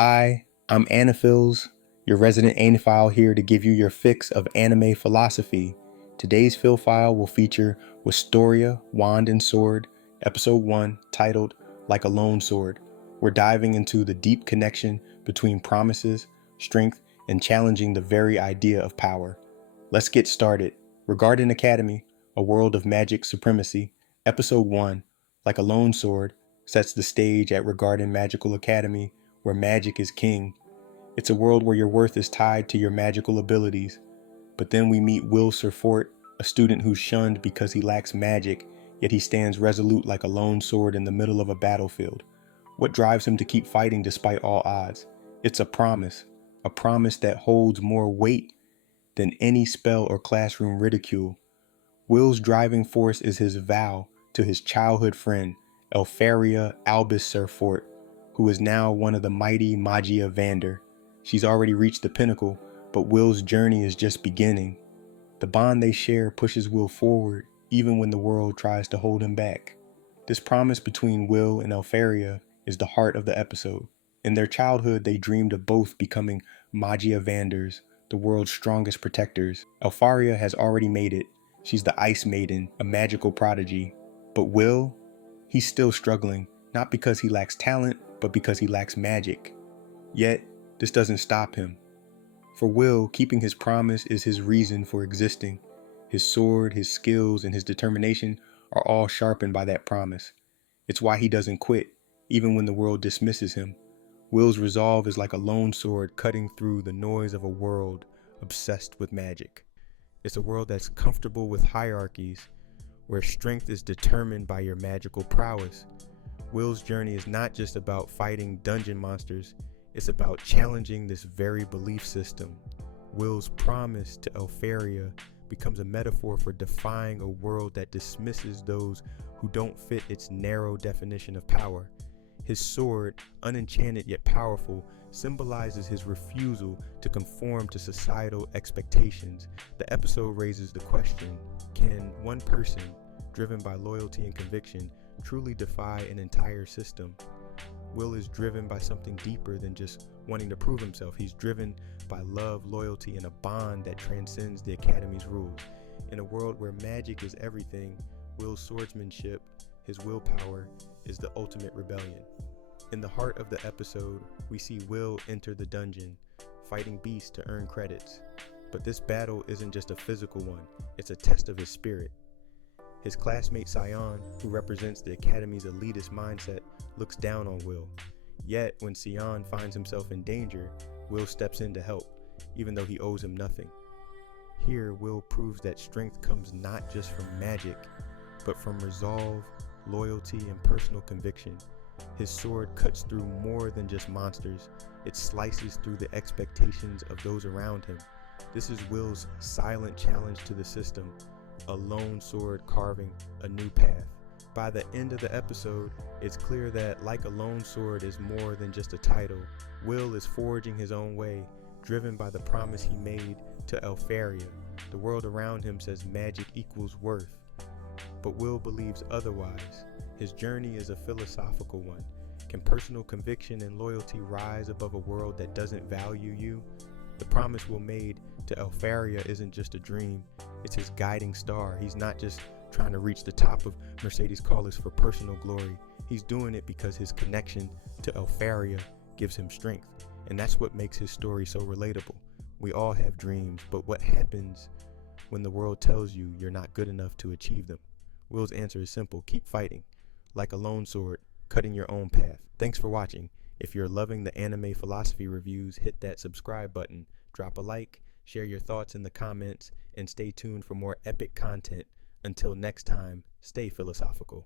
Hi, I'm Aniphils, your resident Aniphile here to give you your fix of anime philosophy. Today's fill file will feature Wistoria, Wand and Sword, Episode 1, titled Like a Lone Sword. We're diving into the deep connection between promises, strength, and challenging the very idea of power. Let's get started. Regarden Academy, A World of Magic Supremacy, Episode 1, Like a Lone Sword, sets the stage at Regarden Magical Academy, where magic is king. It's a world where your worth is tied to your magical abilities. But then we meet Will Serfort, a student who's shunned because he lacks magic, yet he stands resolute like a lone sword in the middle of a battlefield. What drives him to keep fighting despite all odds? It's a promise that holds more weight than any spell or classroom ridicule. Will's driving force is his vow to his childhood friend, Elfaria Albus Serfort, who is now one of the mighty Magia Vander. She's already reached the pinnacle, but Will's journey is just beginning. The bond they share pushes Will forward, even when the world tries to hold him back. This promise between Will and Elfaria is the heart of the episode. In their childhood, they dreamed of both becoming Magia Vanders, the world's strongest protectors. Elfaria has already made it. She's the Ice Maiden, a magical prodigy. But Will? He's still struggling, not because he lacks talent, but because he lacks magic. Yet, this doesn't stop him. For Will, keeping his promise is his reason for existing. His sword, his skills, and his determination are all sharpened by that promise. It's why he doesn't quit, even when the world dismisses him. Will's resolve is like a lone sword cutting through the noise of a world obsessed with magic. It's a world that's comfortable with hierarchies, where strength is determined by your magical prowess. Will's journey is not just about fighting dungeon monsters, it's about challenging this very belief system. Will's promise to Elfaria becomes a metaphor for defying a world that dismisses those who don't fit its narrow definition of power. His sword, unenchanted yet powerful, symbolizes his refusal to conform to societal expectations. The episode raises the question, can one person, driven by loyalty and conviction, truly defy an entire system? Will is driven by something deeper than just wanting to prove himself. He's driven by love, loyalty, and a bond that transcends the Academy's rules. In a world where magic is everything, Will's swordsmanship, his willpower, is the ultimate rebellion. In the heart of the episode, we see Will enter the dungeon, fighting beasts to earn credits. But this battle isn't just a physical one, it's a test of his spirit. His classmate Sion, who represents the Academy's elitist mindset, looks down on Will. Yet, when Sion finds himself in danger, Will steps in to help, even though he owes him nothing. Here, Will proves that strength comes not just from magic, but from resolve, loyalty, and personal conviction. His sword cuts through more than just monsters. It slices through the expectations of those around him. This is Will's silent challenge to the system, a lone sword carving a new path. By the end of the episode, it's clear that Like a Lone Sword is more than just a title. Will is forging his own way, driven by the promise he made to Elfaria. The world around him says magic equals worth, but Will believes otherwise. His journey is a philosophical one. Can personal conviction and loyalty rise above a world that doesn't value you? The promise Will made to Elfaria isn't just a dream, it's his guiding star. He's not just trying to reach the top of Mercedes Callis for personal glory. He's doing it because his connection to Elfaria gives him strength. And that's what makes his story so relatable. We all have dreams, but what happens when the world tells you you're not good enough to achieve them? Will's answer is simple: keep fighting. Like a lone sword, cutting your own path. Thanks for watching. If you're loving the anime philosophy reviews, hit that subscribe button, drop a like, share your thoughts in the comments, and stay tuned for more epic content. Until next time, stay philosophical.